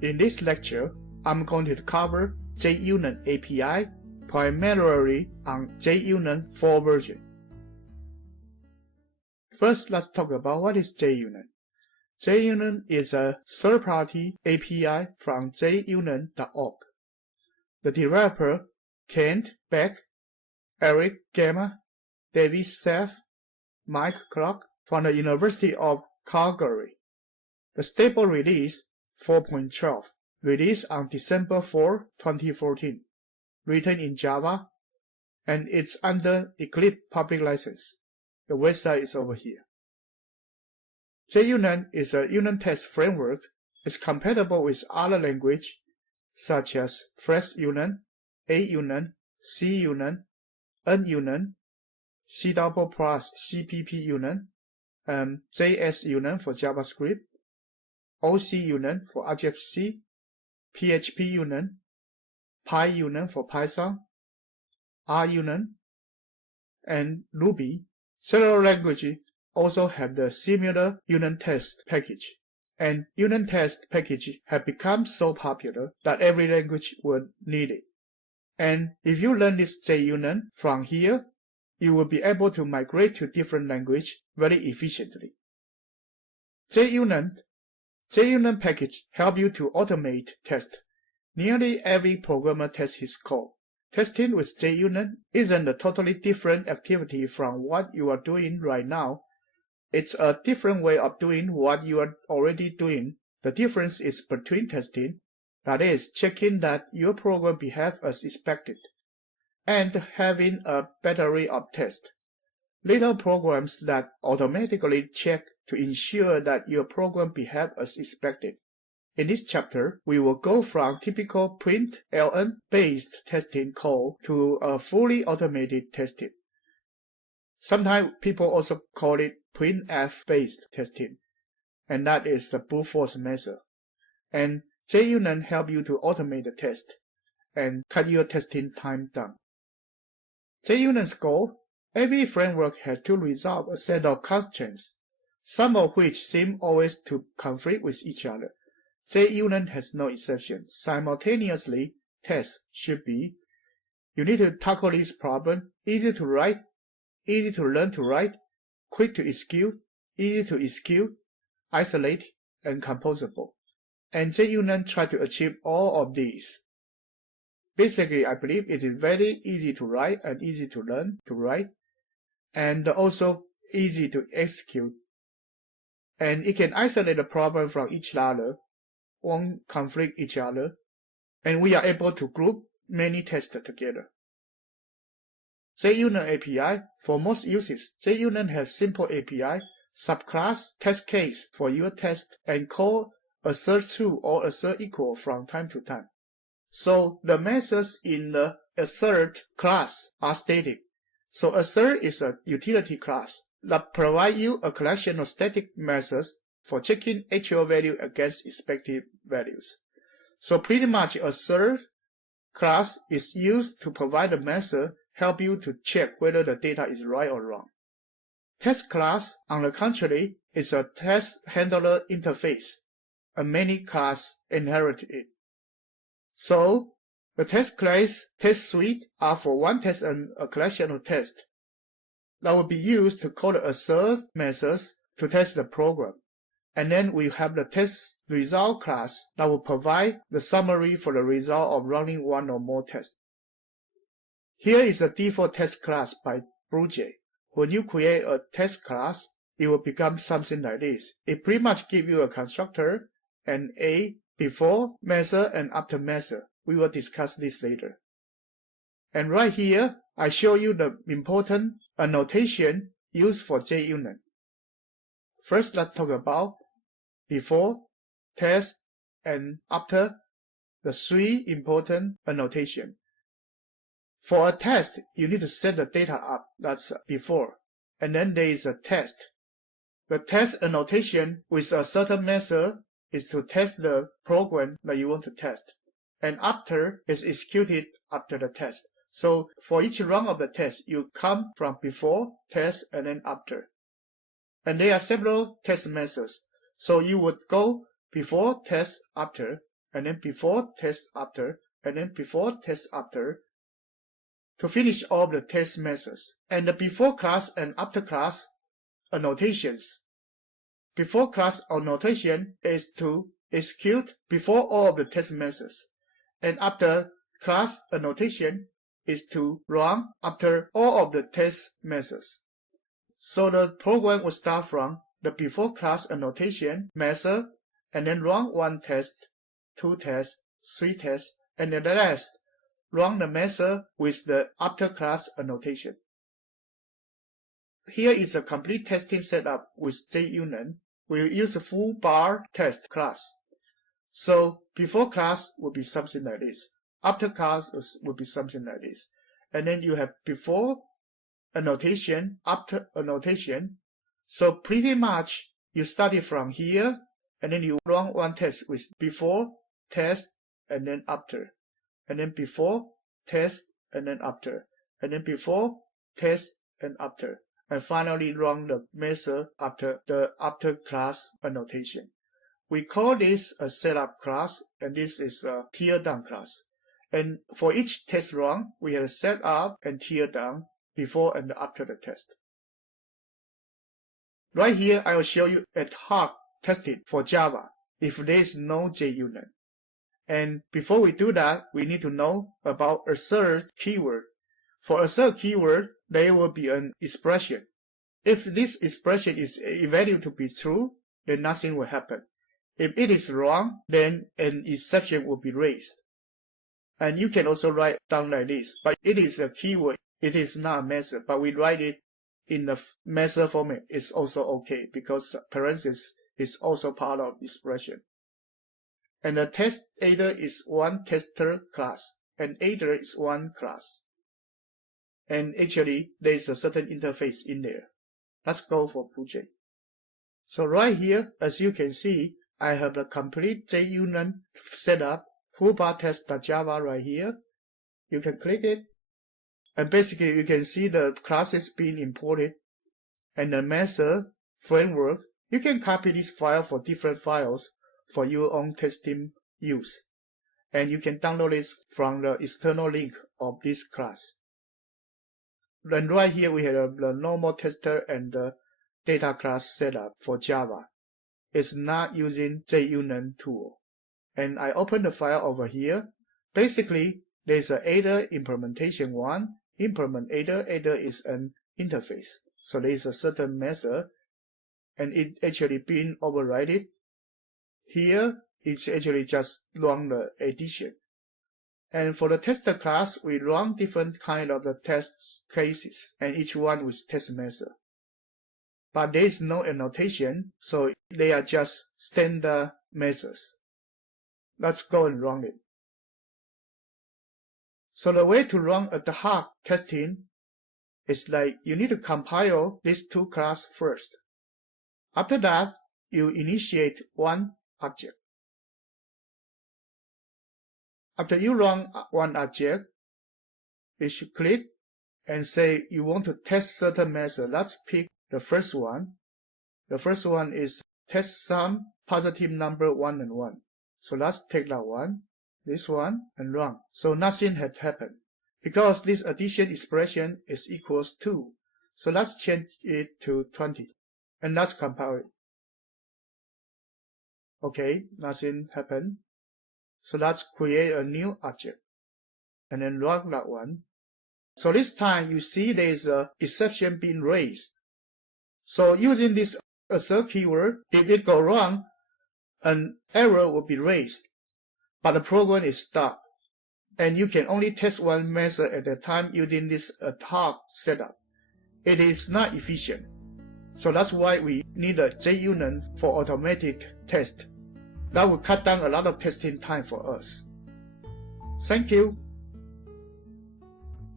In this lecture, I'm going to cover JUnit API, primarily on JUnit 4 version. First, let's talk about what is JUnit. JUnit is a third-party API from JUnit.org. The developer Kent Beck, Eric Gamma, David Seth, Mike Clark from the University of Calgary. The stable release 4.12, released on December 4, 2014, written in Java, and it's under Eclipse public license. The website is over here. JUnit is a unit test framework. It's compatible with other languages such as FlexUnit, AUnit, CUnit, NUnit, C++, CPP unit, and JSUnit for JavaScript, OCUnit for Objective-C, PHP unit, PyUnit for Python, RUnit, and Ruby. Several languages also have the similar unit test package, and unit test packages have become so popular that every language will need it. And if you learn this JUnit from here, you will be able to migrate to different languages very efficiently. JUnit package help you to automate tests. Nearly every programmer tests his code. Testing with JUnit isn't a totally different activity from what you are doing right now. It's a different way of doing what you are already doing. The difference is between testing, that is, checking that your program behaves as expected, and having a battery of tests. Little programs that automatically check to ensure that your program behaves as expected. In this chapter, we will go from typical println-based testing code to a fully automated testing. Sometimes people also call it printf-based testing, and that is the brute force method. And JUnit helps you to automate the test and cut your testing time down. JUnit's goal: every framework has to resolve a set of constraints, some of which seem always to conflict with each other. JUnit has no exception. Simultaneously, tests should be: you need to tackle this problem, easy to write, easy to learn to write, quick to execute, easy to execute, isolate, and composable. And JUnit tries to achieve all of these. Basically, I believe it is very easy to write and easy to learn to write, and also easy to execute. And it can isolate the problem from each other, won't conflict each other, and we are able to group many tests together. JUnit API. For most uses, JUnit has simple API, subclass, TestCase for your test, and call assertTrue or assertEquals from time to time. So the methods in the Assert class are static. So Assert is a utility class that provides you a collection of static methods for checking actual value against expected values. So pretty much Assert class is used to provide a method help you to check whether the data is right or wrong. Test class, on the contrary, is a test handler interface, and many classes inherit it. So the test class, test suite are for one test and a collection of tests that will be used to call the assert methods to test the program. And then we have the test result class that will provide the summary for the result of running one or more tests. Here is the default test class by BlueJ. When you create a test class, it will become something like this. It pretty much gives you a constructor and a before method and after method. We will discuss this later. And right here, I show you the important annotation used for JUnit. First, let's talk about before, test, and after, the three important annotations. For a test, you need to set the data up, that's before, and then there is a test. The test annotation with a certain method is to test the program that you want to test, and after is executed after the test. So for each run of the test, you come from before, test, and then after. And there are several test methods. So you would go before, test, after, and then before test after, and then before test after, to finish all the test methods. And the before class and after class annotations. Before class annotation is to execute before all of the test methods, and after class annotation is to run after all of the test methods. So the program will start from the before class annotation method and then run 1 test, 2 tests, 3 tests, and then the rest run the method with the after class annotation. Here is a complete testing setup with JUnit. We'll use a full bar test class. So before class will be something like this. After class will be something like this. And then you have before annotation, after annotation. So pretty much you start it from here, and then you run 1 test with before, test, and then after. And then before, test, and then after. And then before, test, and after. And finally run the method after the after class annotation. We call this a setup class, and this is a tear down class. And for each test run, we have a set up and tear down before and after the test. Right here, I will show you ad hoc testing for Java if there is no JUnit. And before we do that, we need to know about assert keyword. For assert keyword, there will be an expression. If this expression is evaluated to be true, then nothing will happen. If it is wrong, then an exception will be raised. And you can also write down like this, but it is a keyword. It is not a method, but we write it in the method format. It's also okay because parenthesis is also part of expression. And the test editor is one tester class, and editor is one class. And actually, there is a certain interface in there. Let's go for project. So right here, as you can see, I have the complete JUnit setup, fullbar test.java right here. You can click it, and basically you can see the classes being imported, and the method framework. You can copy this file for different files for your own testing use, and you can download this from the external link of this class. Then right here we have the normal tester and the data class setup for Java. It's not using JUnit tool. And I open the file over here. Basically, there's a editor implementation 1. Implement editor. Editor is an interface. So there is a certain method, and it actually being overridden. Here, it's actually just run the addition. And for the tester class, we run different kind of the test cases, and each one with test method. But there is no annotation, so they are just standard methods. Let's go and run it. So the way to run ad hoc testing is like you need to compile these 2 classes first. After that, you initiate 1 object. After you run 1 object, you should click and say you want to test certain method. Let's pick the first one. The first one is test some positive number 1 and 1. So let's take that one, this one, and run. So nothing had happened because this addition expression is equals 2. So let's change it to 20 and let's compile it. Okay, nothing happened. So let's create a new object and then run that one. So this time you see there is an exception being raised. So using this assert keyword, if it go wrong, an error will be raised, but the program is stopped. And you can only test 1 method at a time using this ad hoc setup. It is not efficient. So that's why we need a JUnit for automatic test. That will cut down a lot of testing time for us. Thank you.